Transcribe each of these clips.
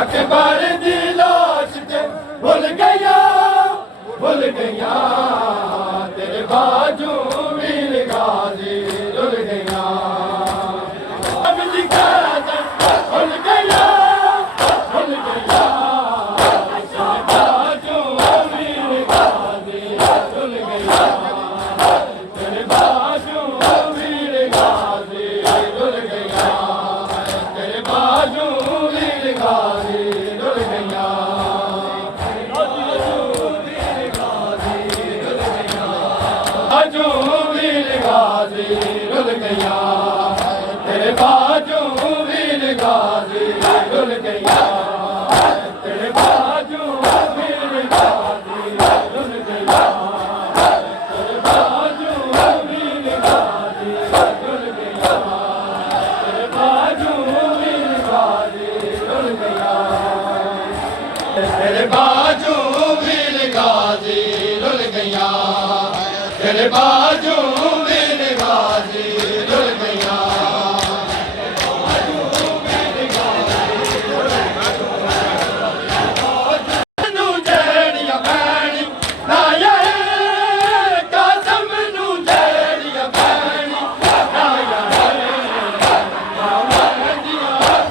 अकबर दी लाश ते भुल गया तेरे बाजू वीर गाजी रुल गया भुल गया बाजू वीर गाजी रुल गया तेरे बाजू वीर गाजी रुल गया तेरे बाजू वीर गाजी रुल गया बाजू वीर गाजी रुल गया तेरे बाजू वीर गाजी रुल गया तेरे बाजू वीर गाजी रुल गया तेरे बाजू वीर गाजी रुल गया तेरे बाजू वीर गाजी रुल गया तेरे बाजू वीर गाजी रुल गया तेरे बाजू वीर गाजी रुल गया नू जेड़िया भैनी नाया कसम नू जेड़िया भैनी नाया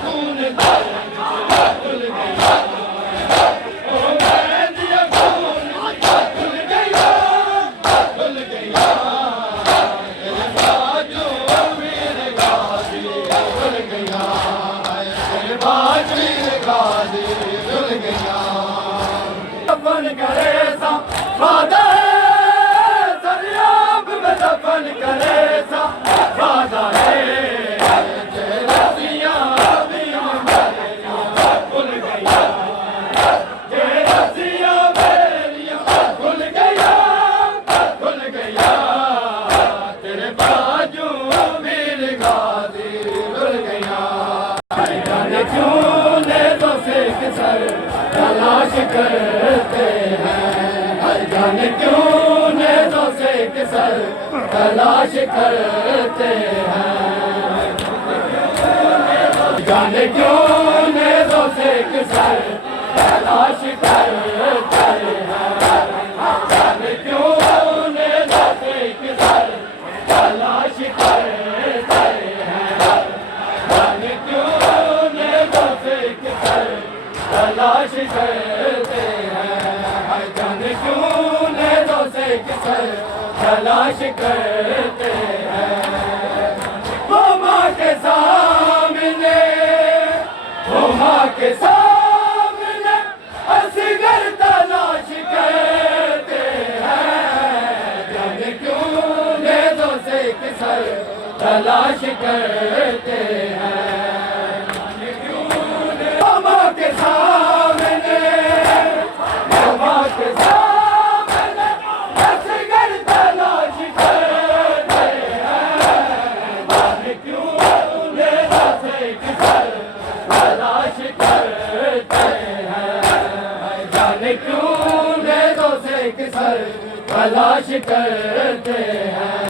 खून रुल गया दफन करे सा वादा दरियाब में दफन करे सा वादा है रसियां भूल गया रसियां भूल गया तेरे बाजू वीर गाजी रुल गया जाने क्यों ले तो सेक सर तलाश करते हैं जाने क्यों ले तो सेक सर तलाश करते हैं जाने क्यों ले तो सेक सर तलाश करते हैं जाने क्यों ले तो सेक सर तलाश करते हैं जाने क्यों ले तो सेक सर तलाश करते हैं जाने क्यों ले दो से किसर तलाश करते हैं वो माँ के सामने वो माँ के सामने असगर तलाश करते हैं जाने क्यों ले दो से किसर तलाश करते हैं के सामने असगर तलाश करते हैं जाने क्यों ले से किसर तलाश करते हैं जाने क्यों ले से किसर तलाश करते हैं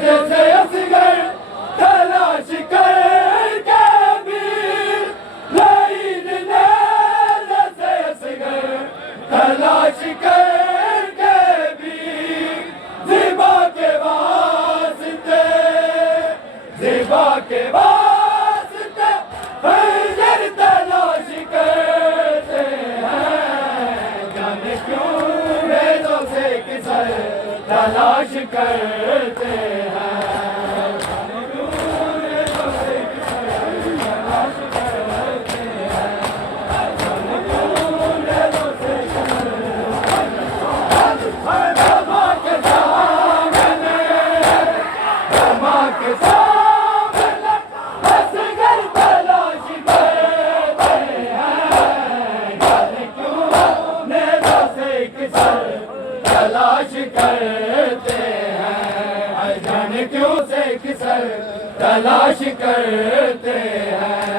जैसे असगर तलाश कर तलाश करके भी ज़िबा के वास्ते फंजर तलाश करते हैं जाने क्यों वेदों से किसर तलाश करते हैं करते हैं, जाने क्यों से किसर तलाश करते हैं,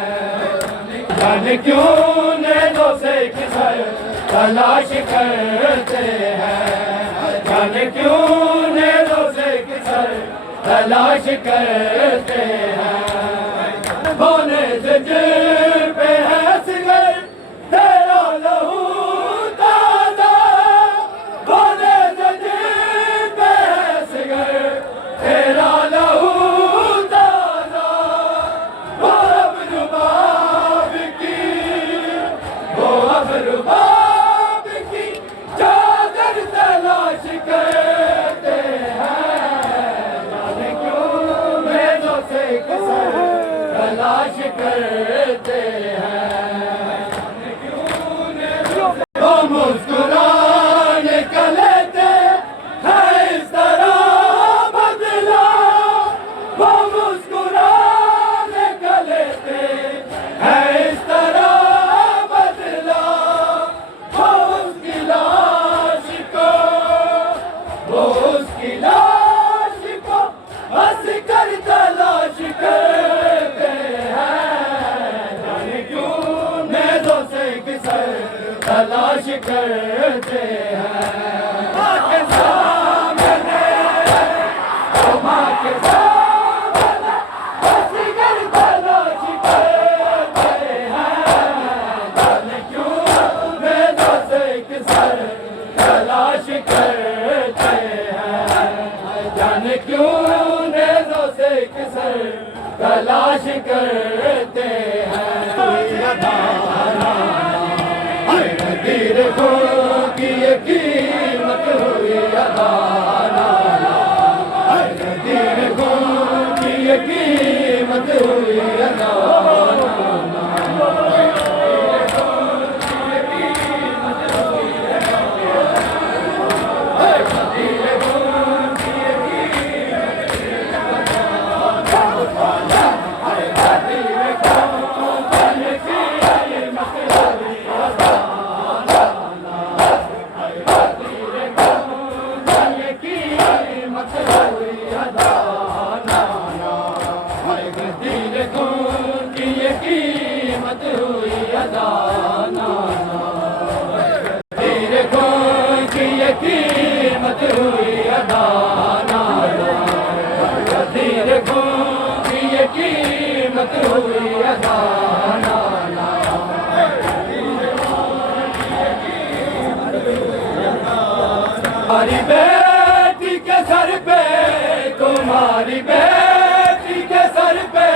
जाने क्यों नैनों से किसर तलाश करते हैं, जाने क्यों नैनों से किसर तलाश करते हैं। होने से दिल पे है सिगर तेरा लहू ताजा, होने से दिल पे है सिगर तेरा लहू ताजा, वो अब रुबाब की चादर तलाश करते हैं, जाने क्यों नैनों से किसर तलाश करते हैं। वो मुस्कुराने का लेते हैं इस तरह बदला, वो मुस्कुराने का लेते हैं इस तरह बदला, वो उसकी लाश को हंस कर तलाश करते हैं, जाने क्यों नैनों से किसर तलाश करते हैं। माँ के सामने, माँ के सामने हंस कर तलाश करते हैं, जाने क्यों नैनों से किसर तलाश करते हैं, जाने क्यों नैनों से किसर तलाश करते हैं। तीर को की ये कीमत हुई अदा, तीर को की ये कीमत हुई अदा, कीमत हुई अदा, तीर को की ये कीमत हुई अदा। तुम्हारी बेटी के सर पे, तुम्हारी बेटी के सर पे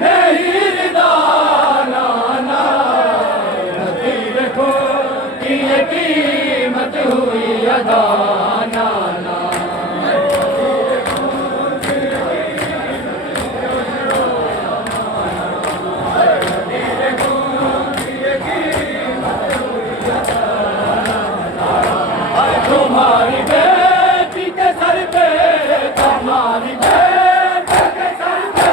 नहीं रिदाना, तीर को की ये कीमत हुई अदा, तुम्हारी बेटी के सर पे, तुम्हारी बेटी के सर पे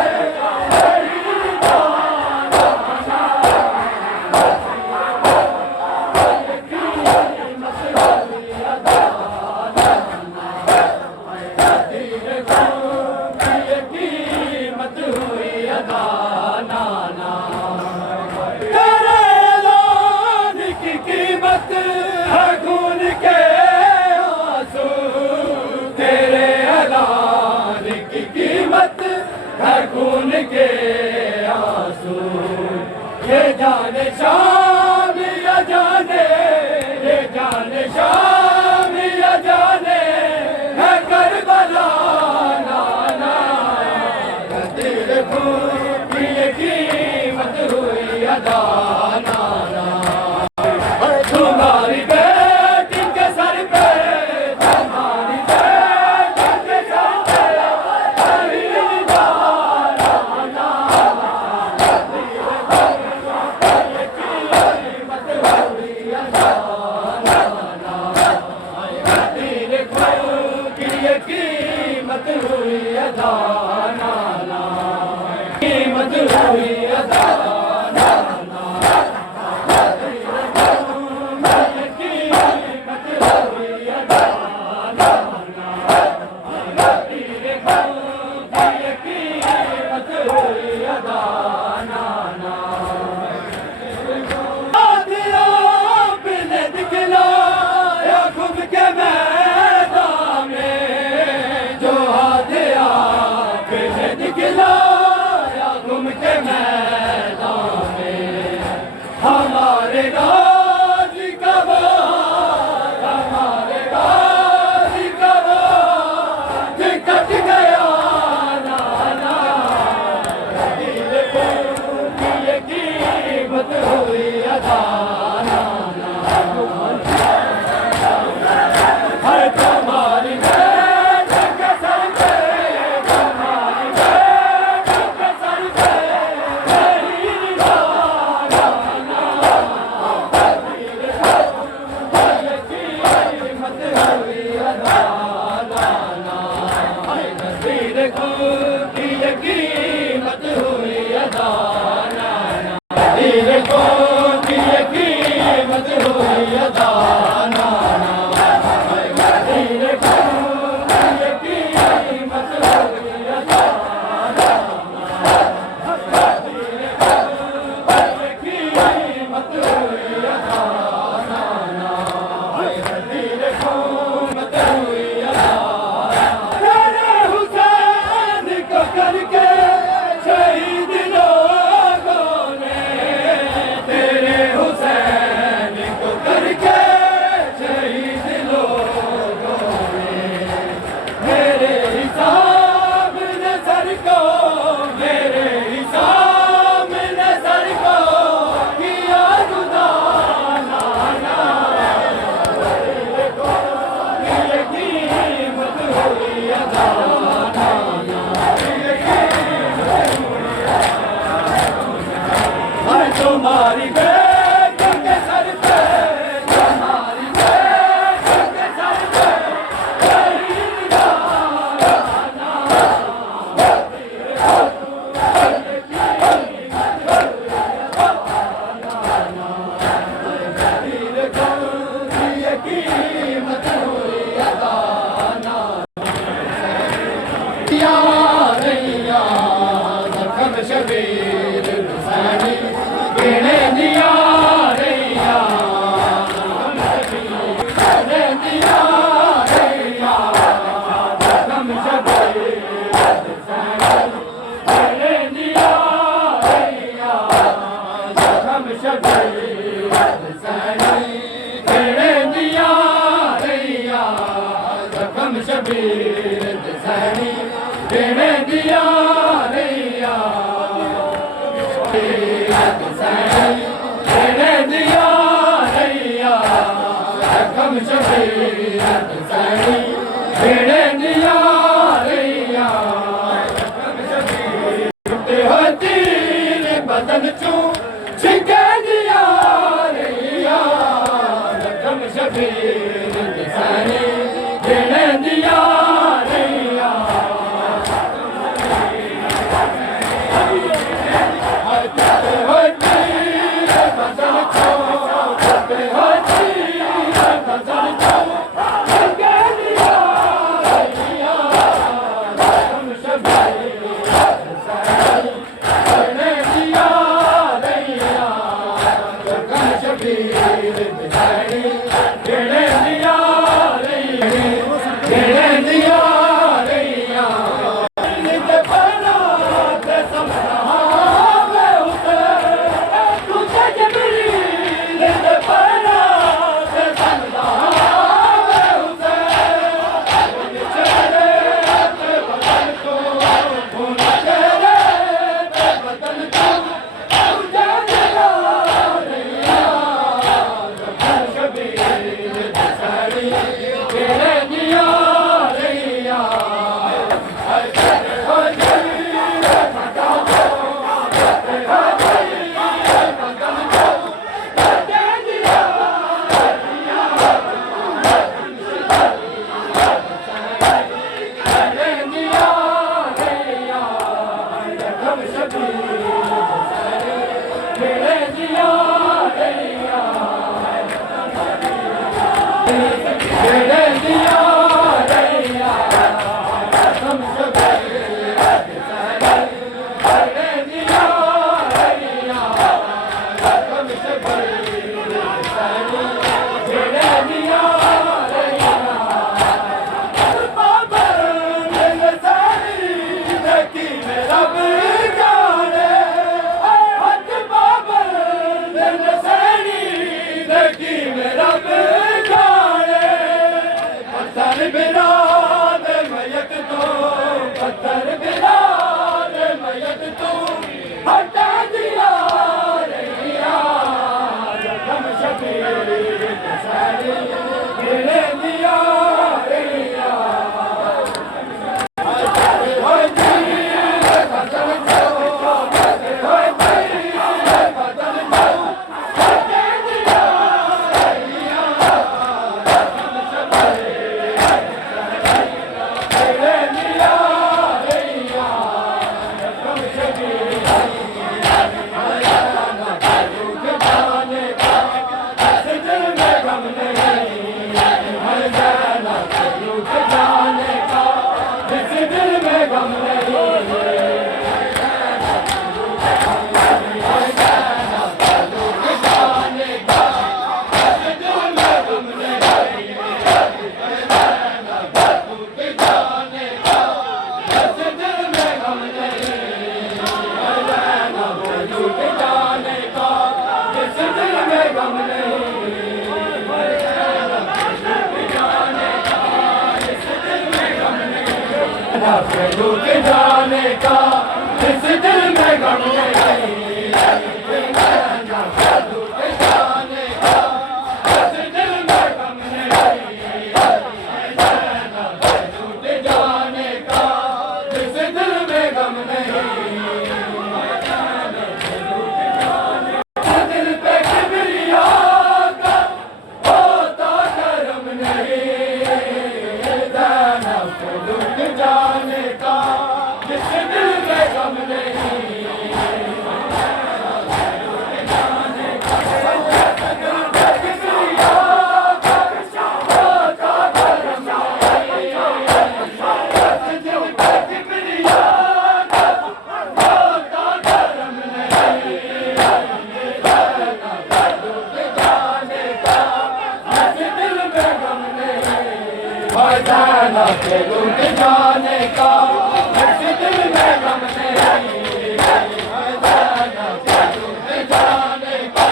कीमत हुई अदा, तेरे ऐलान की कीमत है खून के आंसू, तेरे ऐलान की कीमत है खून के आंसू, ये जाने शाम या जाने, ये जाने शाम या जाने है करबला, दिल खून की ये कीमत हुई अदा, तुम्हारी बेटी के सर पे, तुम्हारी बेटी के सर पे नहीं दाना, शबीर सैनी देने दिया रैया सैनी देने दिया रैया कम शबीर सैनी देने दिया रैया होती बदन चू छिके दिया रैया कम शबीर सैनी देने दिया रैया होती बदन चू होती बदन चू छिके दिया रैया कम शबीर सैनी देने दिया रैया कम शबीर सैनी देने दिया देने दिया रैया नित पना ते समझावे उसे तुझे जबरी नित पना ते समझावे उसे चले ते बदन को भूल चले ते बदन को तुझे दिया रैया कम शबीर सैनी देने दिया रैया पत्थर बिराद मयत तो पत्थर बिराद मयत तो हटा दिया रैया कम शबीर सैनी देने दिया रैया लूट जाने का जिस दिल में गम नहीं लूट जाने का जिस दिल में गम नहीं लूट जाने का जिस दिल में गम नहीं दिल पे किबरिया का होता करम नहीं लूट जाने का जिस दिल में गम नहीं जाना के लूट जाने का जिस दिल में गम नहीं जाना के लूट जाने का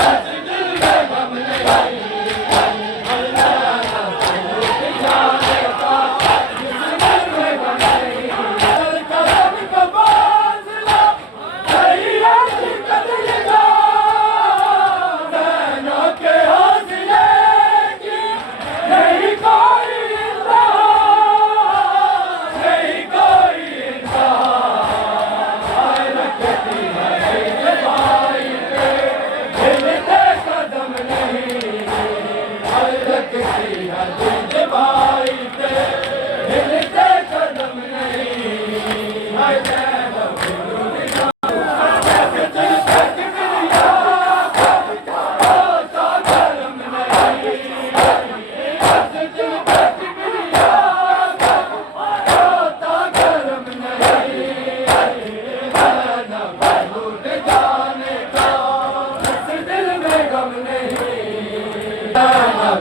जिस दिल में गम नहीं जाना के लूट जाने का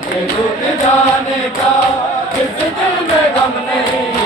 के टूट जाने का किस दिल में गम नहीं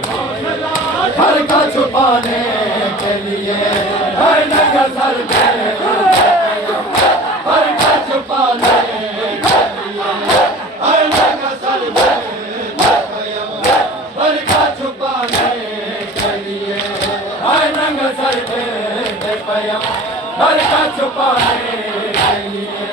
हर का छुपाने के लिए हर नजर में हर का छुपाने के लिए हर नजर में हर का छुपाने के लिए हर नजर में हर का छुपाने के लिए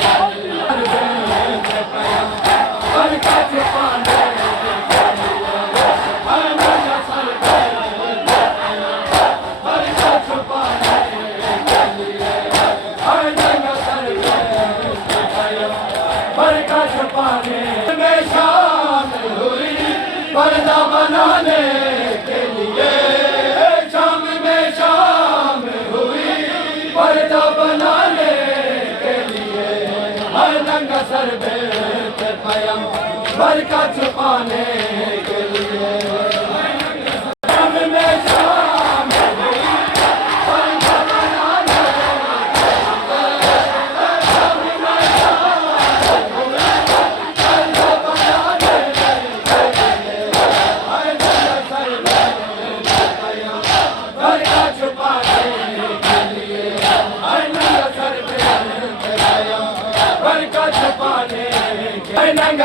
हर का छुपाने में शामिल हुई पर्दा बनाने के लिए शाम में शामिल हुई पर्दा बनाने के लिए हर रंग सर पे पयम भर का छुपाने के लिए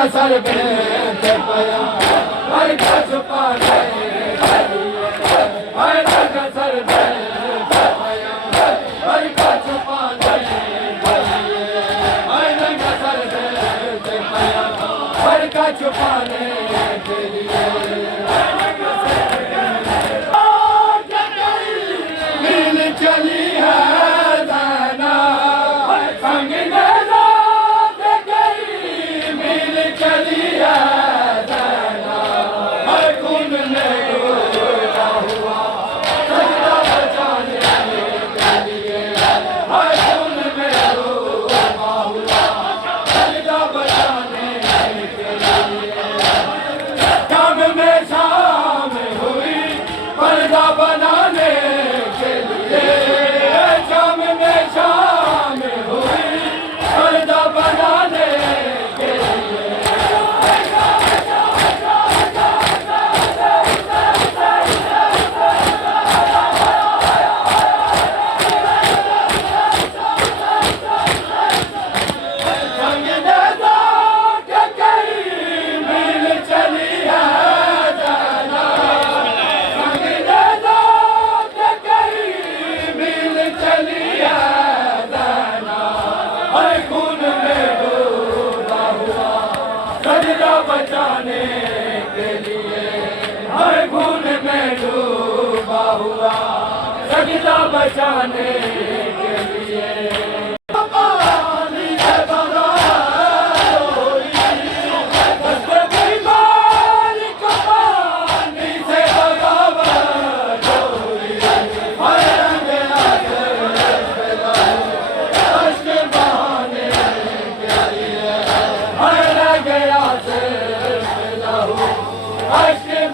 नंगा सर पे पाया हर का छुपाने हर नंगा सर पे पाया हर का छुपाने हर नंगा सर पे पाया हर का छुपाने के लिए मिल चली है दाना संग चली है दाना हर खून में डूबा हुआ सजदा बचाने के लिए हर खून में डूबा हुआ सजदा बचाने के लिए शाम हुई पर्दा बनाने के लिए शाम हुई पर्दा बनाने के लिए बचाने के लिए हर खून में डूबा हुआ सजदा बचाने के लिए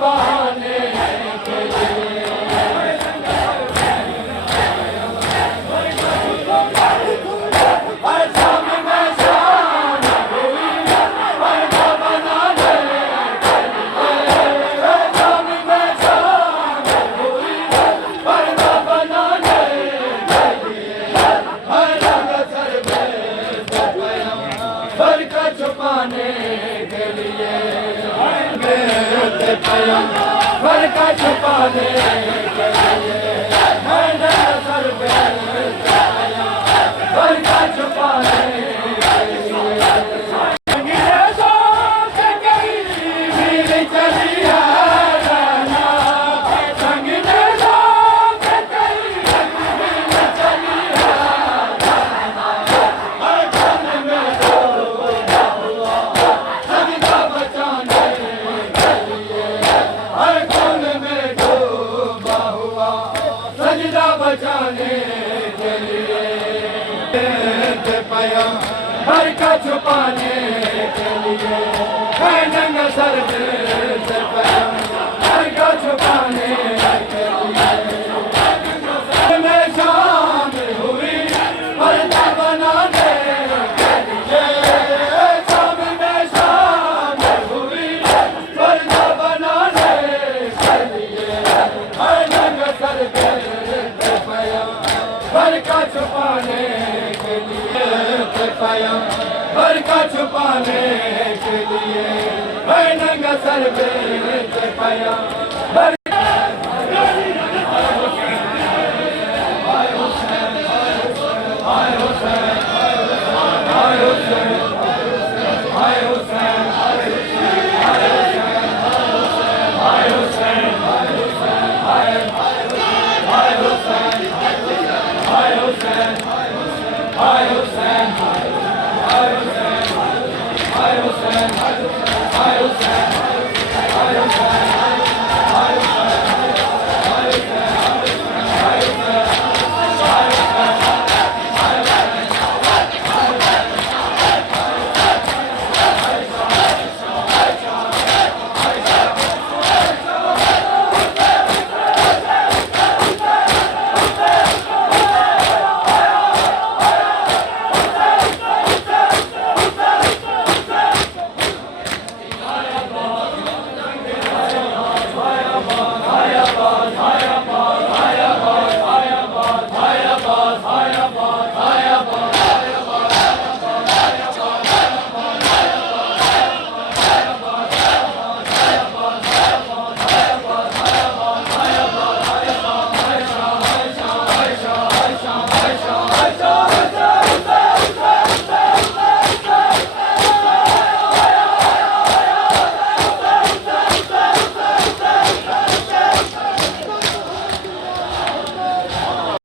बहाने के लिए शाम में शाम हुई पर्दा बनाने के लिए शाम में शाम हुई पर्दा बनाने के लिए हर रंग सर पे हर का छुपाने के लिए घर का छुपाने के लिए मैंने सर पे घर का छुपाने के लिए मिल चली है दाना संग मिल चली है दाना हर खून में डूबा हुआ सजदा बचाने हर खून में डूबा हुआ सजदा बचाने के लिए पाया हर का छुपाने के लिए है नंगा सर पे पाया हर का छुपाने के लिए में शाम हुई पर्दा बनाने के लिए शाम में शाम हुई पर्दा बनाने सर पे पाया हर का छुपाने के लिए पाया हर का छुपाने के लिए नंगा सर पे पाया